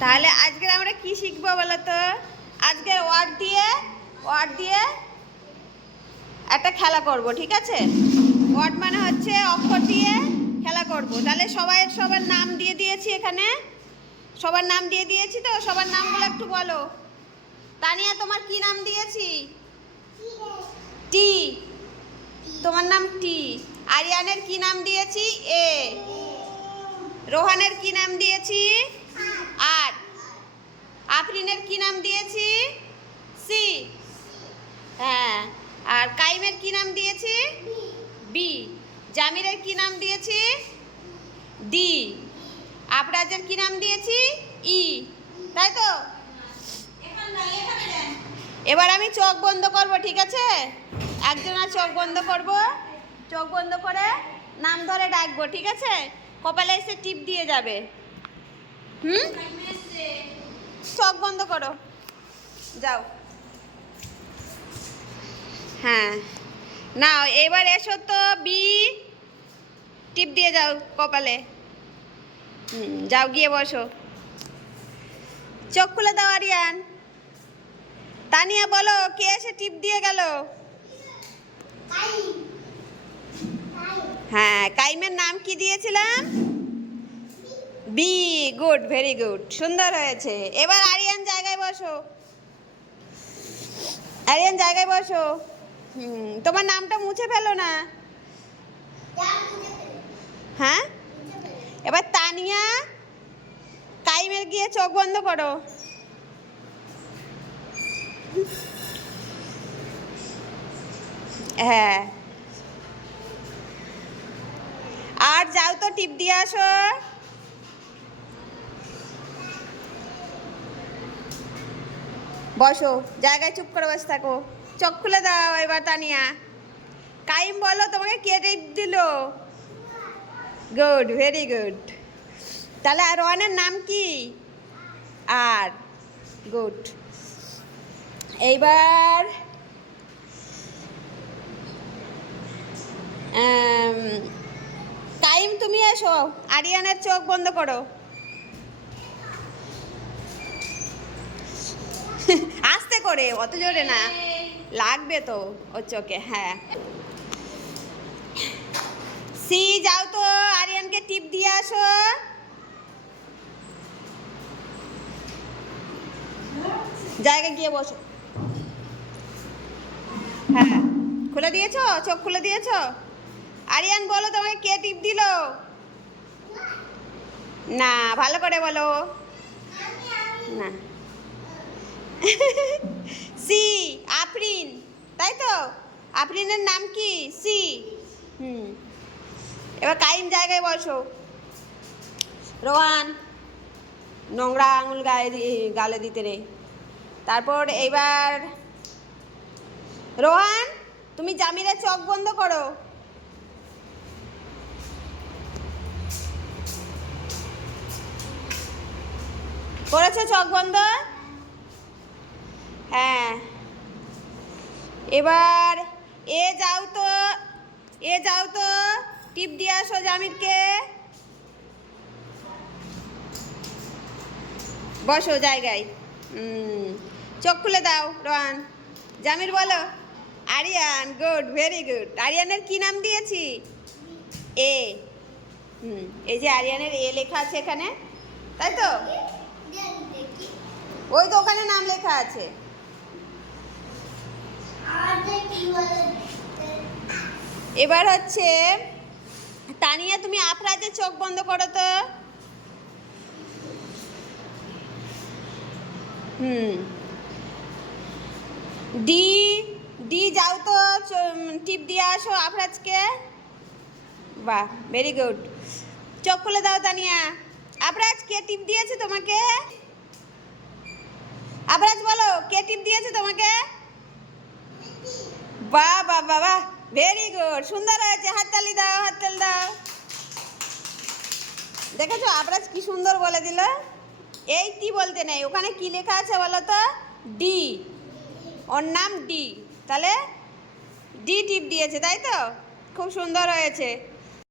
তাহলে আজকে আমরা কি শিখব বলো তো? আজকের ওয়ার্ড দিয়ে ওয়ার্ড দিয়ে একটা খেলা করব, ঠিক আছে? ওয়ার্ড মানে হচ্ছে অক্ষর দিয়ে খেলা করব। তাহলে সবাই, সবার নাম দিয়ে দিয়েছি এখানে। সবার নাম দিয়ে দিয়েছি তো? সবার নামগুলো একটু বলো। তানিয়া, তোমার কি নাম দিয়েছি? টি। তোমার নাম টি। আরিয়ানের কি নাম দিয়েছি? এ। রোহানের কি নাম দিয়েছি? আফরিনের কি নাম দিয়েছি? সি। হ্যাঁ। আর কাইমের কি নাম দিয়েছি? বি। জামিরের কি নাম দিয়েছি? ডি। আফরাজের কি নাম দিয়েছি? ই। তাই তো? এবার আমি চোখ বন্ধ করব, ঠিক আছে? একজনের চোখ বন্ধ করব। চোখ বন্ধ করে নাম ধরে ডাকবো, ঠিক আছে? কপালে এসে টিপ দিয়ে যাবে। হুম? চোখ বন্ধ করো। যাও। হ্যাঁ। না এবার এসো তো বি টিপ দিয়ে যাও কপালে। যাও গিয়ে বসো। চোখ খুলে দাও আরিয়ান। তানিয়া বলো কে এসে টিপ দিয়ে গেল? হ্যাঁ কাইমের নাম কি দিয়েছিলাম? বি, গুড, ভেরি গুড, সুন্দর হয়েছে। এবার আরিয়ান জায়গায় বসো। আরিয়ান জায়গায় বসো। হুম, তোমার নামটা মুছে ফেলো না। হ্যাঁ? এবার তানিয়া, কাইমের গিয়ে চোখ বন্ধ করো। হ্যাঁ। আর যাও তো টিপ দিয়ে আসো। বসো, জায়গায় চুপ করে বসে থাকো। চোখ খুলে দাও এবার তানিয়া। কাইম বলো, তোমাকে কে টিপ দিল? গুড ভেরি গুড তাহলে আর ওয়ানের নাম কি? আর গুড এইবার টাইম তুমি এসো, আরিয়ানের চোখ বন্ধ করো। আস্তে করে, অত জোরে না। লাগবে তো, ওর চোখে হ্যাঁ। সি, যাও তো, আরিয়ানকে টিপ দিয়ে আসো। জায়গায় গিয়ে বসো। হ্যাঁ খুলে দিয়েছ? চোখ খুলে দিয়েছ? আরিয়ান, বলো তোমাকে কে টিপ দিল? না, ভালো করে বলো। না। সি, আফরিন। তাই তো? আফরিনের নাম কি? সি। হুম। এবার কাইম জায়গায় বসো। রোহান, নোংরা আঙুল গায়ে গালে দিতে রে তারপর এইবার রোহান, তুমি জামিরের চোখ বন্ধ করো। করেছ চোখ বন্ধ? হ্যাঁ। এবার এ যাও তো এ যাও তো টিপ দিয়ে আসো জামিরকে। বসো জায়গায়। চোখ খুলে দাও রোহান। জামির বলো। Ariyan good very good. আরিয়ানের কি নাম দিয়েছি? এ। হুম এই যে আরিয়ানের এ লেখা আছে এখানে। তাই তো? ওই তো ওখানে নাম লেখা আছে। এবার হচ্ছে, তানিয়া, তুমি আফরাজের চোখ বন্ধ করো তো। হুম। ডি ডি যাও তো টিপ দিয়ে আসো আফরাজকে বাহ ভেরি গুড চোখ খুলে দাও তানিয়া। আফরাজ কে টিপ দিয়েছে তোমাকে? আফরাজ বলো, কে টিপ দিয়েছে তোমাকে? বাহ বাহ বাহ বাহ ভেরি গুড সুন্দর হয়েছে। হাততালি দাও হাততালি দাও। দেখেছ? আবরাজ কি সুন্দর বলে দিল। এই টি বলতে নেই। ওখানে কি লেখা আছে বলো তো? ডি। ওর নাম ডি। তাহলে ডি টিপ দিয়েছে, তাই তো? খুব সুন্দর হয়েছে।